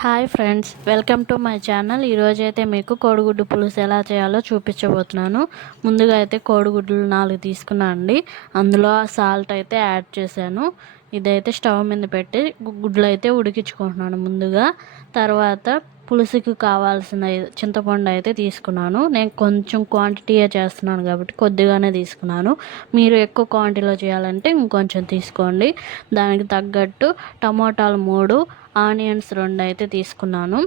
Hi friends welcome to my channel. ఈరోజైతే మీకు కోడిగుడ్డు పులుసు ఎలా చేయాలో చూపించబోతున్నాను. ముందుగా అయితే కోడిగుడ్లు నాలుగు తీసుకున్నాను అండి. అందులో సాల్ట్ అయితే యాడ్ చేశాను. ఇదైతే స్టవ్ మీద పెట్టి గుడ్లు అయితే ఉడికించుకుంటున్నాను ముందుగా. తర్వాత పులుసుకి కావాల్సిన చింతపండు అయితే తీసుకున్నాను. నేను కొంచెం క్వాంటిటీయే చేస్తున్నాను కాబట్టి కొద్దిగానే తీసుకున్నాను. మీరు ఎక్కువ క్వాంటిటీలో చేయాలంటే ఇంకొంచెం తీసుకోండి. దానికి తగ్గట్టు టమోటాలు మూడు ఆనియన్స్ రెండు అయితే తీసుకున్నాను.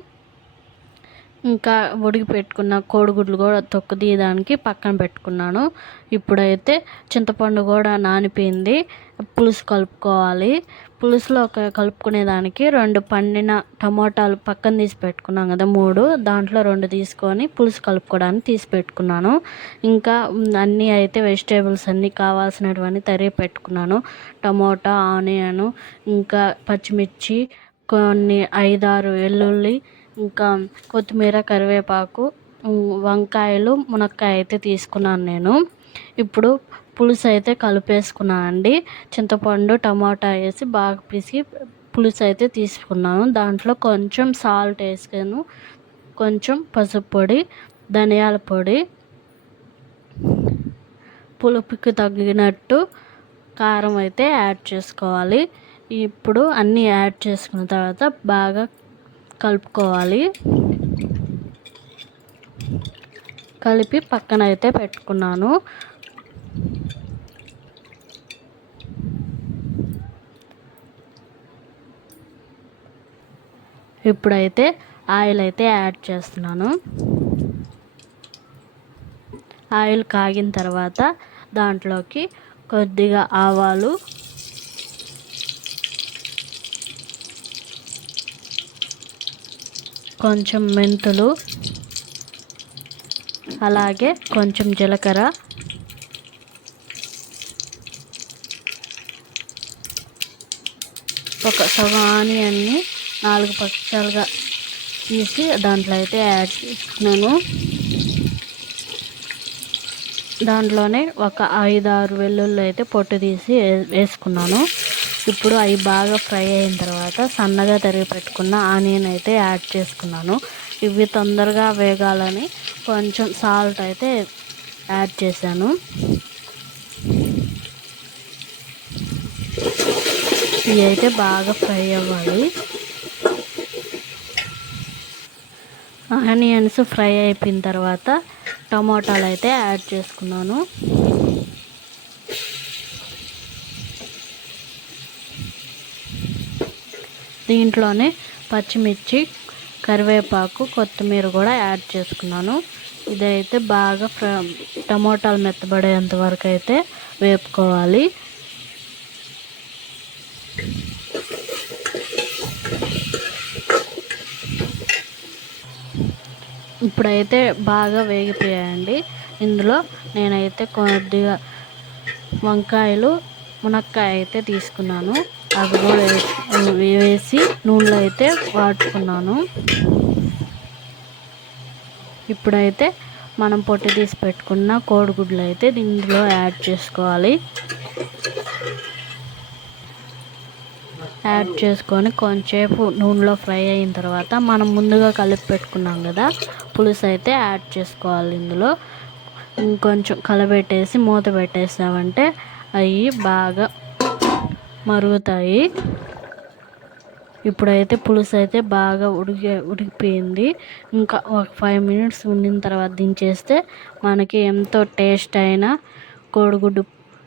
ఇంకా ఉడికి పెట్టుకున్న కోడిగుడ్లు కూడా తొక్కు తీయడానికి పక్కన పెట్టుకున్నాను. ఇప్పుడైతే చింతపండు కూడా నానిపోయింది. పులుసు కలుపుకోవాలి. పులుసులో ఒక కలుపుకునేదానికి రెండు పండిన టమోటాలు పక్కన తీసి పెట్టుకున్నాం కదా మూడు. దాంట్లో రెండు తీసుకొని పులుసు కలుపుకోవడానికి తీసి పెట్టుకున్నాను. ఇంకా అన్నీ అయితే వెజిటేబుల్స్ అన్నీ కావాల్సినటువంటి తరిగి పెట్టుకున్నాను. టమోటా ఆనియన్ ఇంకా పచ్చిమిర్చి కొన్ని ఐదారు వెల్లుల్లి ఇంకా కొత్తిమీర కరివేపాకు వంకాయలు మునక్కాయ అయితే తీసుకున్నాను నేను. ఇప్పుడు పులుసు అయితే కలిపేసుకున్నాను అండి. చింతపండు టమాటా వేసి బాగా పిసికి పులుసు అయితే తీసుకున్నాను. దాంట్లో కొంచెం సాల్ట్ వేసాను కొంచెం పసుపు పొడి ధనియాల పొడి పులుపుకి తగినట్టు కారం అయితే యాడ్ చేసుకోవాలి. ఇప్పుడు అన్నీ యాడ్ చేసుకున్న తర్వాత బాగా కలుపుకోవాలి. కలిపి పక్కన అయితే పెట్టుకున్నాను. ఇప్పుడైతే ఆయిల్ అయితే యాడ్ చేస్తున్నాను. ఆయిల్ కాగిన తర్వాత దాంట్లోకి కొద్దిగా ఆవాలు కొంచెం మెంతులు అలాగే కొంచెం జీలకర్ర. ఒక సగం ఆనియన్ని నాలుగు పక్షాలుగా తీసి దాంట్లో అయితే యాడ్ చేసుకున్నాను. దాంట్లోనే ఒక ఐదు ఆరు వెల్లుల్లి అయితే పొట్టు తీసి వేసుకున్నాను. ఇప్పుడు అవి బాగా ఫ్రై అయిన తర్వాత సన్నగా తరిగి పెట్టుకున్న ఆనియన్ అయితే యాడ్ చేసుకున్నాను. ఇవి తొందరగా వేగాలని కొంచెం సాల్ట్ అయితే యాడ్ చేశాను. ఇవి అయితే బాగా ఫ్రై అవ్వాలి. ఆనియన్స్ ఫ్రై అయిపోయిన తర్వాత టమాటాలు అయితే యాడ్ చేసుకున్నాను. దీంట్లోనే పచ్చిమిర్చి కరివేపాకు కొత్తిమీర కూడా యాడ్ చేసుకున్నాను. ఇదైతే బాగా ఫ్ర టమోటాలు మెత్తబడేంత వరకు అయితే వేపుకోవాలి. ఇప్పుడైతే బాగా వేగిపోయాయండి. ఇందులో నేనైతే కొద్దిగా వంకాయలు మునక్కాయ అయితే తీసుకున్నాను. అవి కూడా వేసి నూనెలో అయితే వాడుకున్నాను. ఇప్పుడైతే మనం పొట్టి తీసి పెట్టుకున్న కోడిగుడ్లు అయితే దీంట్లో యాడ్ చేసుకోవాలి. యాడ్ చేసుకొని కొంచెంసేపు నూనెలో ఫ్రై అయిన తర్వాత మనం ముందుగా కలిపి పెట్టుకున్నాం కదా పులుసు అయితే యాడ్ చేసుకోవాలి ఇందులో. ఇంకొంచెం కలబెట్టేసి మూత పెట్టేసామంటే అవి బాగా మరుగుతాయి. ఇప్పుడైతే పులుసు అయితే బాగా ఉడికి ఉడికిపోయింది. ఇంకా ఒక ఫైవ్ మినిట్స్ ఉండిన తర్వాత దించేస్తే మనకి ఎంతో టేస్ట్ అయిన కోడిగుడ్డు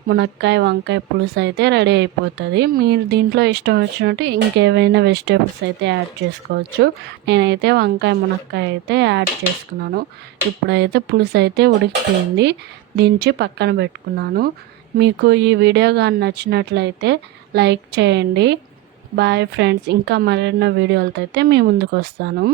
మునక్కాయ వంకాయ పులుసు అయితే రెడీ అయిపోతుంది. మీరు దీంట్లో ఇష్టం వచ్చినట్టు ఇంకేవైనా వెజిటేబుల్స్ అయితే యాడ్ చేసుకోవచ్చు. నేనైతే వంకాయ మునక్కాయ అయితే యాడ్ చేసుకున్నాను. ఇప్పుడైతే పులుసు అయితే ఉడికిపోయింది. దించి పక్కన పెట్టుకున్నాను. మీకు ఈ వీడియో కానీ నచ్చినట్లయితే లైక్ చేయండి. బాయ్ ఫ్రెండ్స్ ఇంకా మరెన్నో వీడియోలతో అయితే మీ ముందుకు వస్తాను